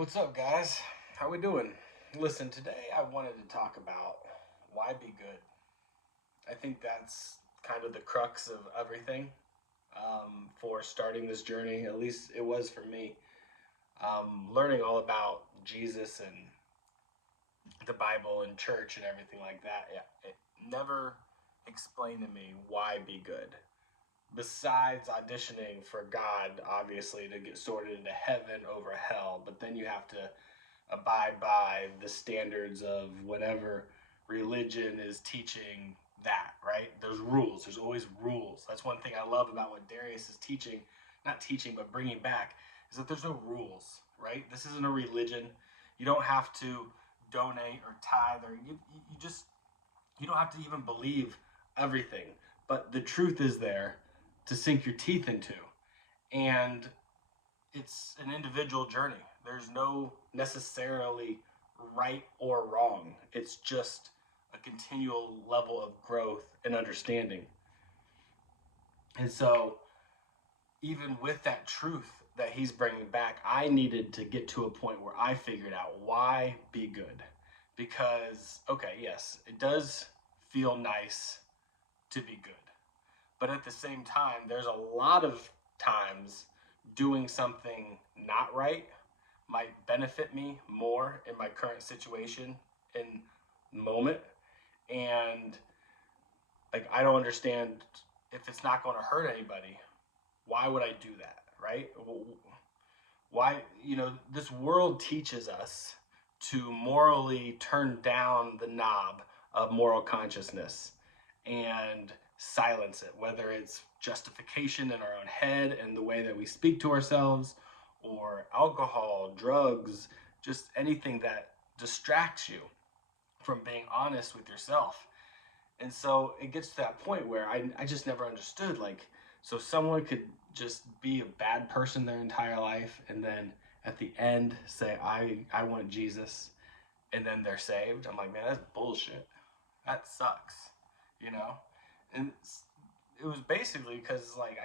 What's up, guys? How we doing? Listen, today I wanted to talk about why be good. I think that's kind of the crux of everything for starting this journey. At least it was for me. Learning all about Jesus and the Bible and church and everything like that. It never explained to me why be good. Besides auditioning for God, obviously, to get sorted into heaven over hell, but then you have to abide by the standards of whatever religion is teaching that, right? There's rules. There's always rules. That's one thing I love about what Darius is teaching, not teaching, but bringing back, is that there's no rules, right? This isn't a religion. You don't have to donate or tithe, or you just, you don't have to even believe everything. But the truth is there to sink your teeth into. And it's an individual journey. There's no necessarily right or wrong. It's just a continual level of growth and understanding. And so, even with that truth that he's bringing back, I needed to get to a point where I figured out why be good. Because, okay, yes, it does feel nice to be good. But at the same time, there's a lot of times doing something not right might benefit me more in my current situation and moment. And like, I don't understand, if it's not going to hurt anybody, why would I do that? Right? Why, this world teaches us to morally turn down the knob of moral consciousness and silence it, whether it's justification in our own head and the way that we speak to ourselves, or alcohol, drugs, just anything that distracts you from being honest with yourself. And so it gets to that point where I just never understood, like, so someone could just be a bad person their entire life and then at the end say, I want Jesus, and then they're saved. I'm like, man, that's bullshit. That sucks, you know? And it was basically because, like,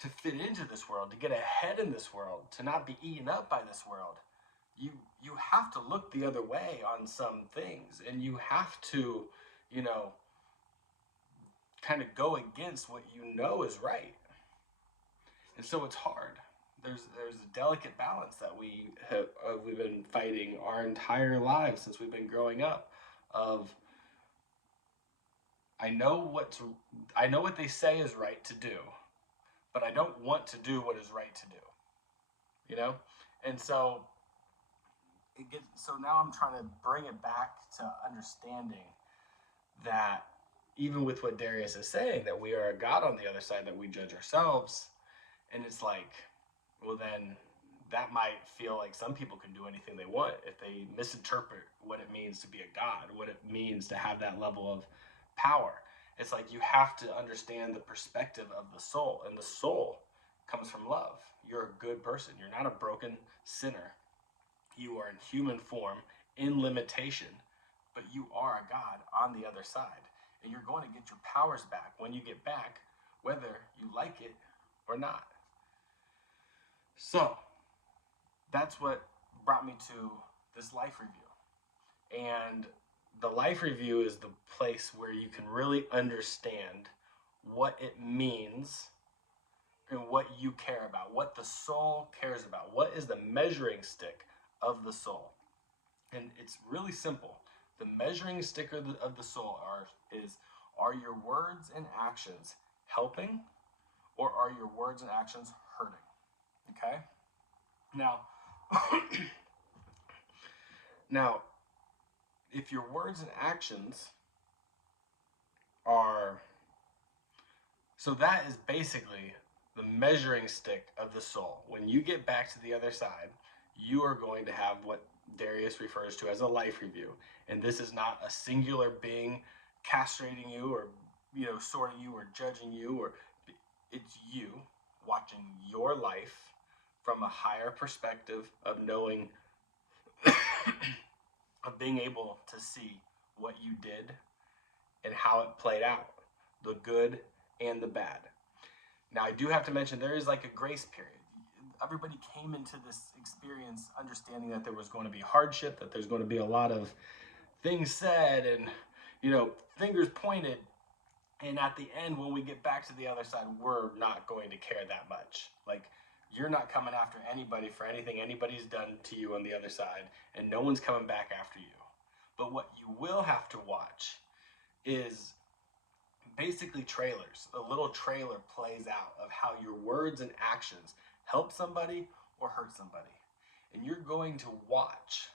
to fit into this world, to get ahead in this world, to not be eaten up by this world, you have to look the other way on some things, and you have to, you know, kind of go against what you know is right. And so it's hard. There's a delicate balance that we've been fighting our entire lives since we've been growing up. Of I know what they say is right to do, but I don't want to do what is right to do. You know, and so so now I'm trying to bring it back to understanding that even with what Darius is saying, that we are a God on the other side, that we judge ourselves, and it's like, well, then that might feel like some people can do anything they want if they misinterpret what it means to be a God, what it means to have that level of power. It's like you have to understand the perspective of the soul, and the soul comes from love. You're a good person. You're not a broken sinner. You are in human form, in limitation, but you are a God on the other side. And you're going to get your powers back when you get back, whether you like it or not. So that's what brought me to this life review. And the life review is the place where you can really understand what it means and what you care about, what the soul cares about, what is the measuring stick of the soul. And it's really simple. The measuring stick of the soul are your words and actions helping, or are your words and actions hurting? Okay? Now, now, if your words and actions are, so that is basically the measuring stick of the soul. When you get back to the other side, you are going to have what Darius refers to as a life review. And this is not a singular being castrating you, or sorting you or judging you, or it's you watching your life from a higher perspective of knowing, of being able to see what you did and how it played out, the good and the bad. Now, I do have to mention there is like a grace period. everybody came into this experience understanding that there was going to be hardship, that there's going to be a lot of things said and, fingers pointed. And at the end, when we get back to the other side, we're not going to care that much. Like, you're not coming after anybody for anything anybody's done to you on the other side, and no one's coming back after you. But what you will have to watch is basically trailers. A little trailer plays out of how your words and actions help somebody or hurt somebody. And you're going to watch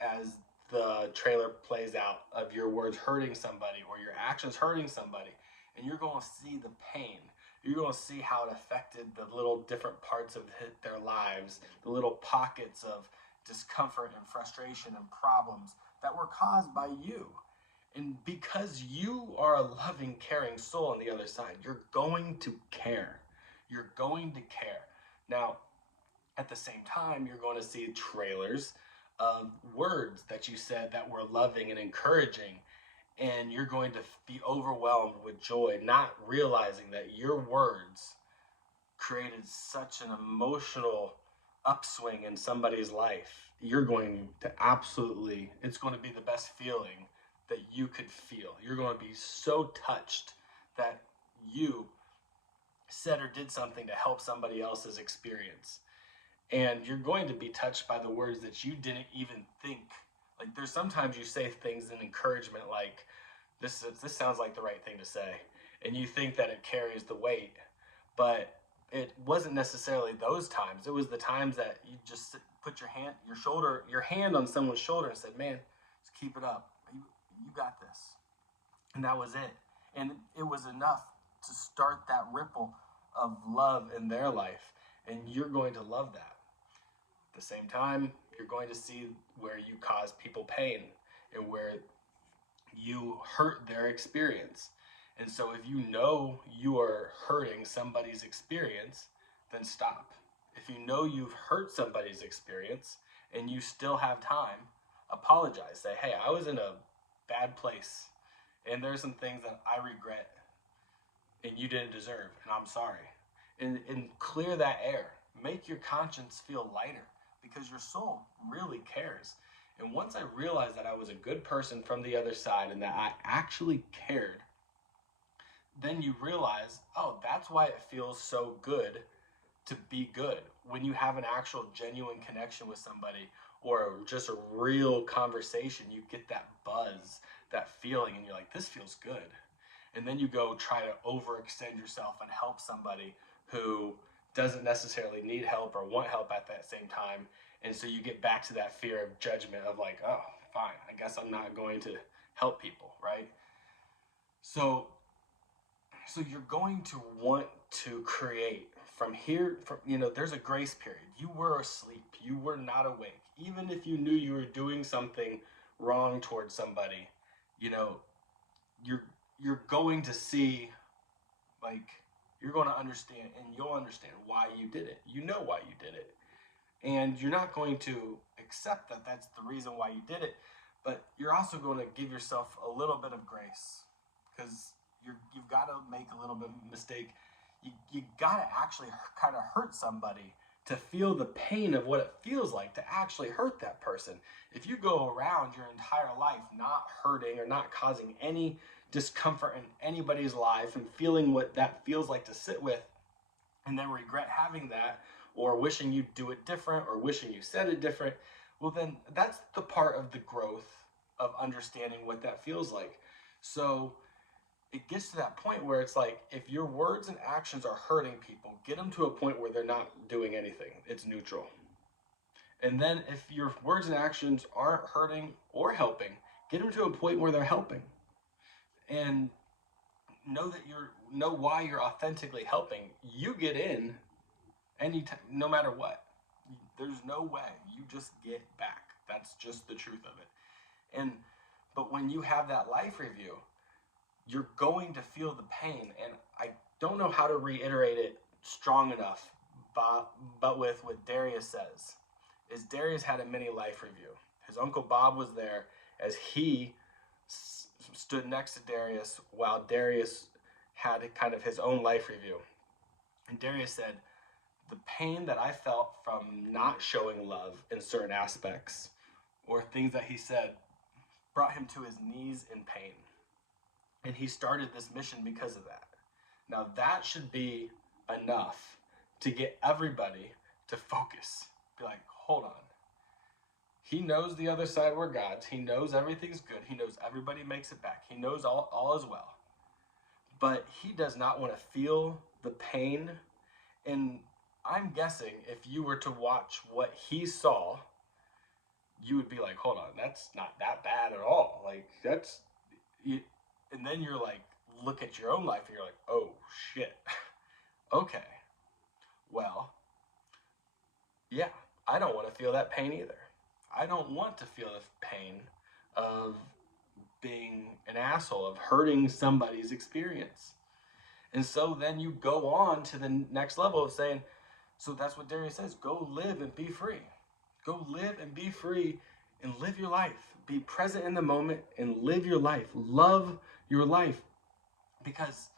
as the trailer plays out of your words hurting somebody or your actions hurting somebody. And you're going to see the pain. You're going to see how it affected the little different parts of their lives, the little pockets of discomfort and frustration and problems that were caused by you. And because you are a loving, caring soul on the other side, you're going to care. You're going to care. Now, at the same time, you're going to see trailers of words that you said that were loving and encouraging, and you're going to be overwhelmed with joy, not realizing that your words created such an emotional upswing in somebody's life. You're going to absolutely, it's going to be the best feeling that you could feel. You're going to be so touched that you said or did something to help somebody else's experience. And you're going to be touched by the words that you didn't even think. Like, there's sometimes you say things in encouragement like, this sounds like the right thing to say. And you think that it carries the weight. But it wasn't necessarily those times. It was the times that you just put your hand on someone's shoulder and said, man, just keep it up. You got this. And that was it. And it was enough to start that ripple of love in their life. And you're going to love that. At the same time, you're going to see where you cause people pain and where you hurt their experience. And so if you know you are hurting somebody's experience, then stop. If you know you've hurt somebody's experience and you still have time, apologize. Say, hey, I was in a bad place and there's some things that I regret and you didn't deserve, and I'm sorry. And clear that air. Make your conscience feel lighter because your soul really cares. And once I realized that I was a good person from the other side and that I actually cared, then you realize, oh, that's why it feels so good to be good. When you have an actual genuine connection with somebody or just a real conversation, you get that buzz, that feeling, and you're like, this feels good. And then you go try to overextend yourself and help somebody who doesn't necessarily need help or want help at that same time. And so you get back to that fear of judgment of like, oh, fine, I guess I'm not going to help people, right? So you're going to want to create from here, there's a grace period. You were asleep. You were not awake. Even if you knew you were doing something wrong towards somebody, you're going to see, like, you're going to understand, and you'll understand why you did it. You know why you did it. And you're not going to accept that that's the reason why you did it, but you're also going to give yourself a little bit of grace because you've got to make a little bit of a mistake. You got to actually kind of hurt somebody to feel the pain of what it feels like to actually hurt that person. If you go around your entire life not hurting or not causing any discomfort in anybody's life and feeling what that feels like to sit with, and then regret having that, or wishing you'd do it different, or wishing you said it different, well then that's the part of the growth of understanding what that feels like. So it gets to that point where it's like, if your words and actions are hurting people, get them to a point where they're not doing anything. It's neutral. And then if your words and actions aren't hurting or helping, get them to a point where they're helping. And know why you're authentically helping. You get in anytime, no matter what. There's no way. You just get back. That's just the truth of it. But when you have that life review, you're going to feel the pain. And I don't know how to reiterate it strong enough, but with what Darius says, is Darius had a mini life review. His Uncle Bob was there as he stood next to Darius while Darius had kind of his own life review. And Darius said, the pain that I felt from not showing love in certain aspects or things that he said brought him to his knees in pain. And he started this mission because of that. Now, that should be enough to get everybody to focus. Be like, hold on. He knows the other side were God's. He knows everything's good. He knows everybody makes it back. He knows all is well. But he does not want to feel the pain. And I'm guessing if you were to watch what he saw, you would be like, hold on, that's not that bad at all. Like, that's, you, and then you're like, look at your own life and you're like, oh shit. Okay. Well, yeah, I don't want to feel that pain either. I don't want to feel the pain of being an asshole, of hurting somebody's experience. And so then you go on to the next level of saying, so that's what Darius says, go live and be free. Go live and be free and live your life. Be present in the moment and live your life. Love your life. Because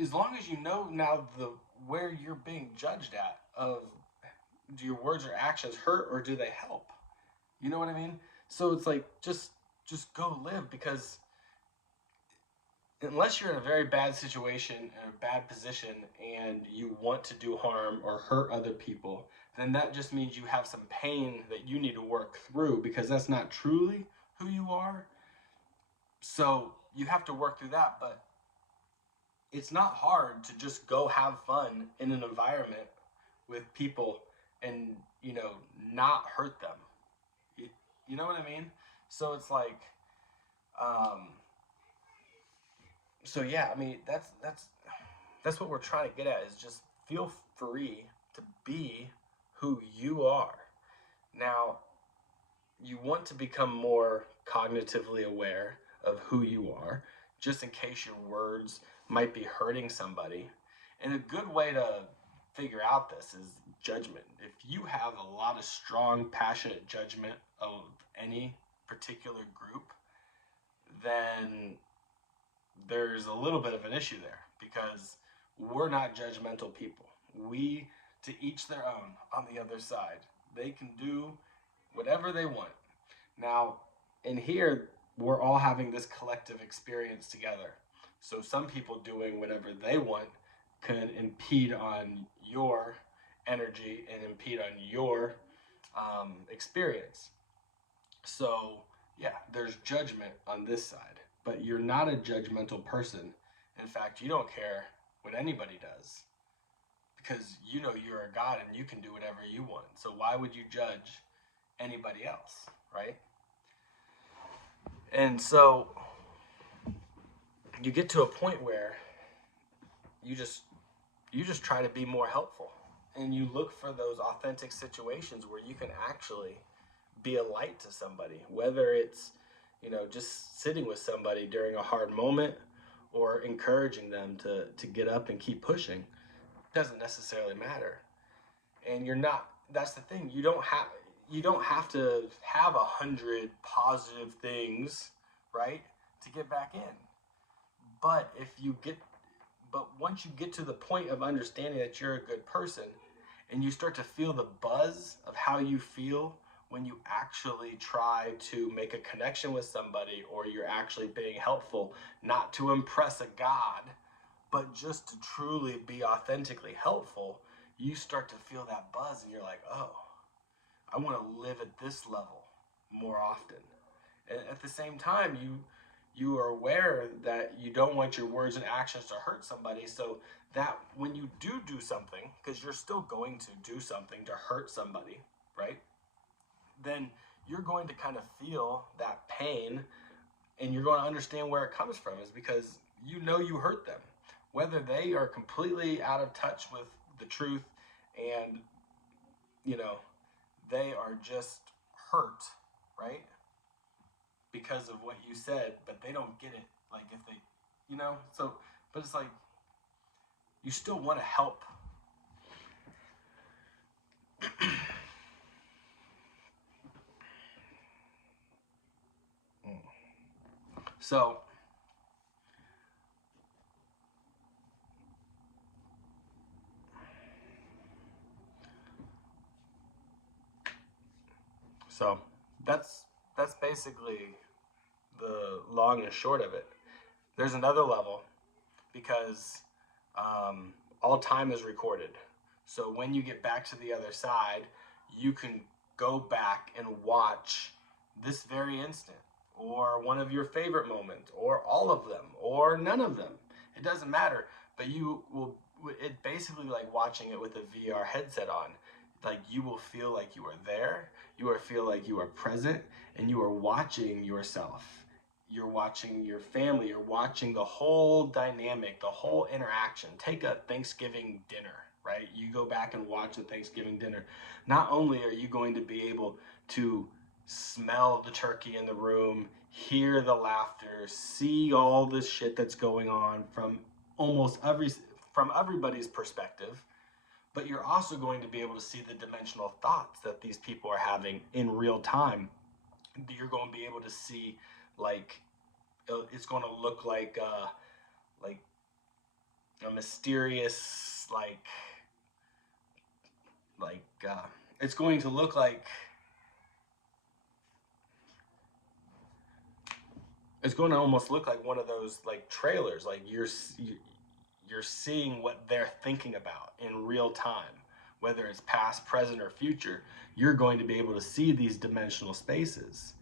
as long as you know now where you're being judged at, of do your words or actions hurt or do they help? You know what I mean? So it's like just go live, because unless you're in a very bad situation, in a bad position, and you want to do harm or hurt other people, then that just means you have some pain that you need to work through, because that's not truly who you are. So you have to work through that, but it's not hard to just go have fun in an environment with people and, not hurt them. You know what I mean? So it's like, so yeah, I mean, that's what we're trying to get at, is just feel free to be who you are. Now, you want to become more cognitively aware of who you are, just in case your words might be hurting somebody. And a good way to figure out this is judgment. If you have a lot of strong, passionate judgment of any particular group, then there's a little bit of an issue there, because we're not judgmental people. We, to each their own on the other side. They can do whatever they want. Now, in here, we're all having this collective experience together. So some people doing whatever they want could impede on your energy and impede on your experience. So, yeah, there's judgment on this side, but you're not a judgmental person. In fact, you don't care what anybody does, because you know you're a God and you can do whatever you want. So why would you judge anybody else, right? And so you get to a point where you just try to be more helpful, and you look for those authentic situations where you can actually be a light to somebody, whether it's just sitting with somebody during a hard moment or encouraging them to get up and keep pushing. It doesn't necessarily matter. And you're not, that's the thing, you don't have to have 100 positive things, right, to get back in. But once you get to the point of understanding that you're a good person, and you start to feel the buzz of how you feel when you actually try to make a connection with somebody, or you're actually being helpful, not to impress a God, but just to truly be authentically helpful, you start to feel that buzz and you're like, oh, I want to live at this level more often. And at the same time, you are aware that you don't want your words and actions to hurt somebody, so that when you do something, because you're still going to do something to hurt somebody, right? Then you're going to kind of feel that pain, and you're going to understand where it comes from, is because you hurt them. Whether they are completely out of touch with the truth and, they are just hurt, right? Because of what you said, but they don't get it. Like if they, so, but it's like, you still want to help. So, So that's basically the long and short of it. There's another level because all time is recorded. So when you get back to the other side, you can go back and watch this very instant, or one of your favorite moments, or all of them, or none of them. It doesn't matter. But you will, it basically like watching it with a VR headset on. Like you will feel like you are there, you will feel like you are present, and you are watching yourself. You're watching your family, you're watching the whole dynamic, the whole interaction. Take a Thanksgiving dinner, right? You go back and watch a Thanksgiving dinner. Not only are you going to be able to smell the turkey in the room, hear the laughter, see all this shit that's going on almost every from everybody's perspective, but you're also going to be able to see the dimensional thoughts that these people are having in real time. You're going to be able to see, like, it's going to look like a mysterious like it's going to look like it's going to almost look like one of those like trailers. Like you're seeing what they're thinking about in real time, whether it's past, present, or future. You're going to be able to see these dimensional spaces,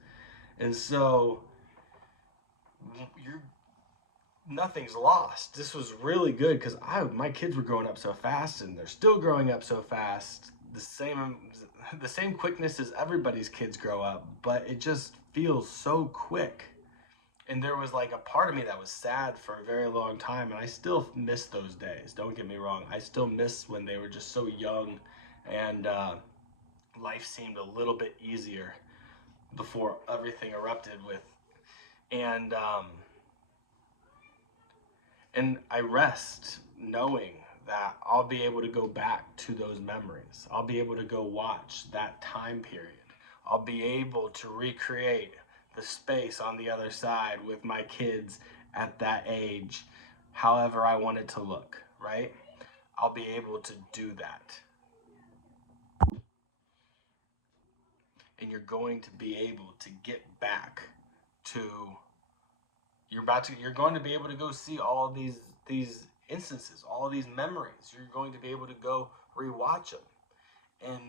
and so you're nothing's lost. This was really good because my kids were growing up so fast, and they're still growing up so fast. The same quickness as everybody's kids grow up, but it just feels so quick. And there was like a part of me that was sad for a very long time, and I still miss those days. Don't get me wrong, I still miss when they were just so young, and life seemed a little bit easier before everything erupted with. And and I rest knowing that I'll be able to go back to those memories. I'll be able to go watch that time period. I'll be able to recreate the space on the other side with my kids at that age, however I want it to look, right? I'll be able to do that. And you're going to be able to get back to you're going to be able to go see all these instances, all these memories. You're going to be able to go rewatch them. And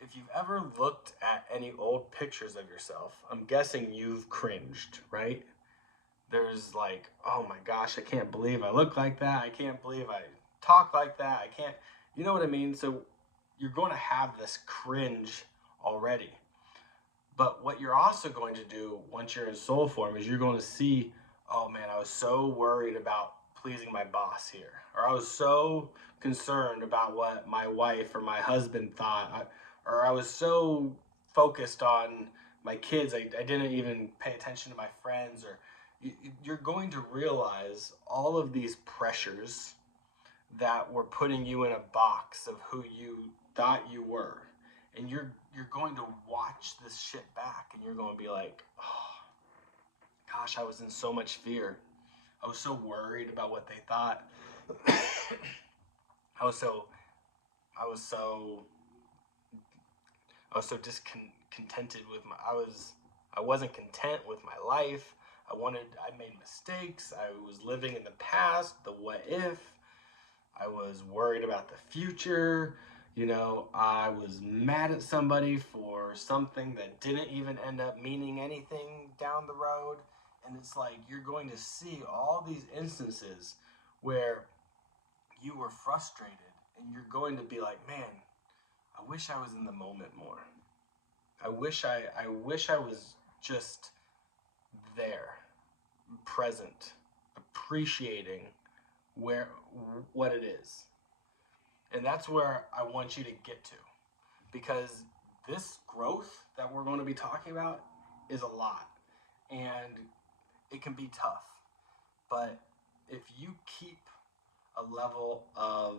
if you've ever looked at any old pictures of yourself, I'm guessing you've cringed, right? There's like, oh my gosh, I can't believe I look like that. I can't believe I talk like that. I can't, you know what I mean? So you're going to have this cringe already. But what you're also going to do once you're in soul form is you're going to see, oh man, I was so worried about pleasing my boss here. Or I was so concerned about what my wife or my husband thought. Or I was so focused on my kids, I didn't even pay attention to my friends. Or you're going to realize all of these pressures that were putting you in a box of who you thought you were. And you're going to watch this shit back, and you're going to be like, oh gosh, I was in so much fear. I was so worried about what they thought. I was so I was so I was so discontented with I wasn't content with my life. I made mistakes. I was living in the past, the what if. I was worried about the future. I was mad at somebody for something that didn't even end up meaning anything down the road. And it's like you're going to see all these instances where you were frustrated, and you're going to be like, man, I wish I was in the moment more. I wish I was just there, present, appreciating where what it is. And that's where I want you to get to, because this growth that we're going to be talking about is a lot, and it can be tough. But if you keep a level of,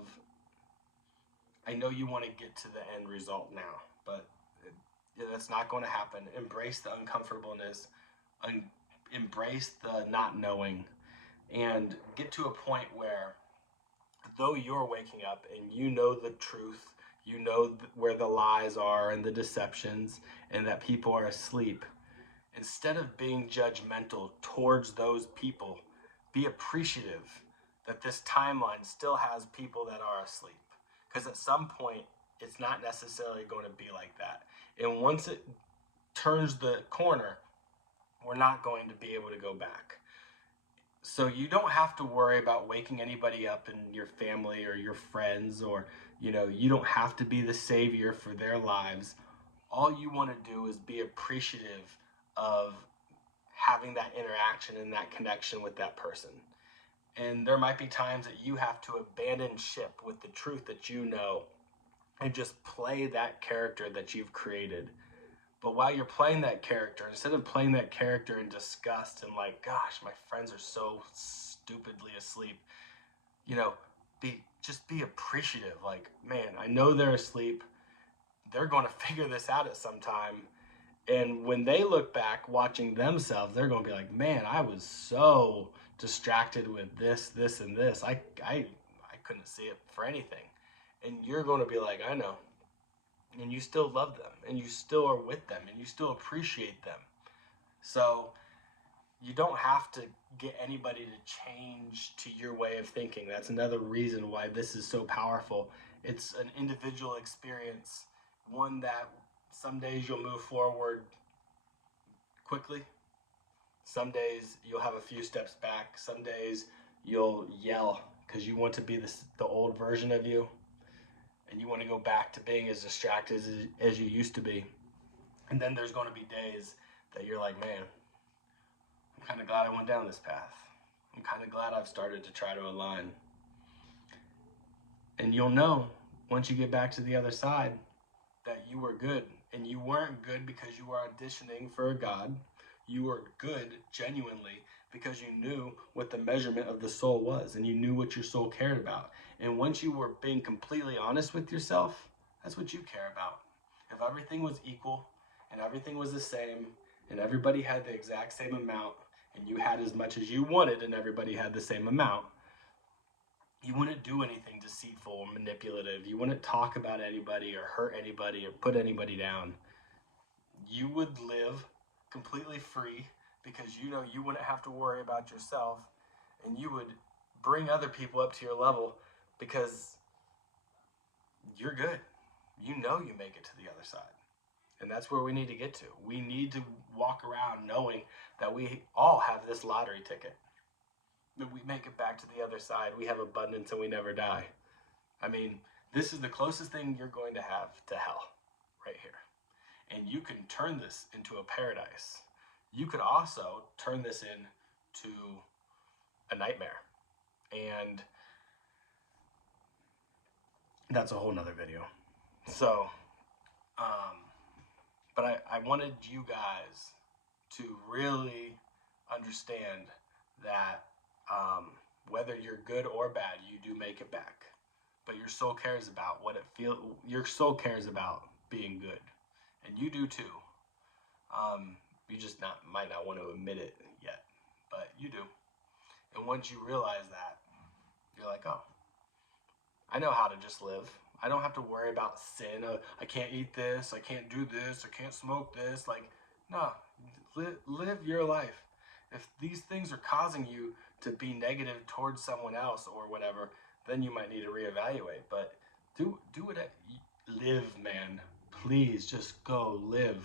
I know you want to get to the end result now, but that's not going to happen. Embrace the uncomfortableness, embrace the not knowing, and get to a point where, though you're waking up and you know the truth, You know where the lies are and the deceptions, and that people are asleep. Instead of being judgmental towards those people, be appreciative that this timeline still has people that are asleep. Because at some point, it's not necessarily going to be like that. And once it turns the corner, we're not going to be able to go back. So you don't have to worry about waking anybody up in your family or your friends, or you don't have to be the savior for their lives. All you want to do is be appreciative of having that interaction and that connection with that person. And there might be times that you have to abandon ship with the truth that you know and just play that character that you've created. But while you're playing that character, instead of playing that character in disgust and like, gosh, my friends are so stupidly asleep, be appreciative. Like, man, I know they're asleep. They're going to figure this out at some time. And when they look back watching themselves, they're going to be like, man, I was so distracted with this, and this. I couldn't see it for anything. And you're going to be like, I know. And you still love them, and you still are with them, and you still appreciate them. So you don't have to get anybody to change to your way of thinking. That's another reason why this is so powerful. It's an individual experience, one that some days you'll move forward quickly. Some days you'll have a few steps back. Some days you'll yell because you want to be the old version of you, and you want to go back to being as distracted as you used to be. And then there's going to be days that you're like, man, I'm kind of glad I went down this path. I'm kind of glad I've started to try to align. And you'll know once you get back to the other side that you were good. And you weren't good because you were auditioning for a God. You were good genuinely because you knew what the measurement of the soul was, and you knew what your soul cared about. And once you were being completely honest with yourself, that's what you care about. If everything was equal and everything was the same and everybody had the exact same amount and you had as much as you wanted and everybody had the same amount, you wouldn't do anything deceitful or manipulative. You wouldn't talk about anybody or hurt anybody or put anybody down. You would live completely free because you wouldn't have to worry about yourself, and you would bring other people up to your level because you're good. You make it to the other side. And that's where we need to get to. We need to walk around knowing that we all have this lottery ticket. That we make it back to the other side. We have abundance and we never die. I mean, this is the closest thing you're going to have to hell right here. And you can turn this into a paradise. You could also turn this into a nightmare. And that's a whole nother video. So, but I wanted you guys to really understand that whether you're good or bad, you do make it back. But your soul cares about what it feels. Your soul cares about being good, and you do too. You just might not want to admit it yet, but you do. And once you realize that, you're like, oh, I know how to just live. I don't have to worry about sin. I can't eat this. I can't do this. I can't smoke this. Like, no, live your life. If these things are causing you to be negative towards someone else or whatever, then you might need to reevaluate. But do it. Live, man. Please just go live.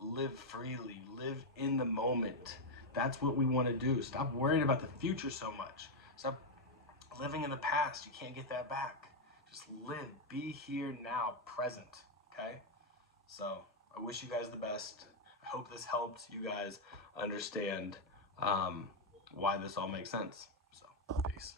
Live freely. Live in the moment. That's what we want to do. Stop worrying about the future so much. Stop living in the past. You can't get that back. Just live. Be here now, present. Okay? So I wish you guys the best. I hope this helps you guys understand why this all makes sense. So, peace.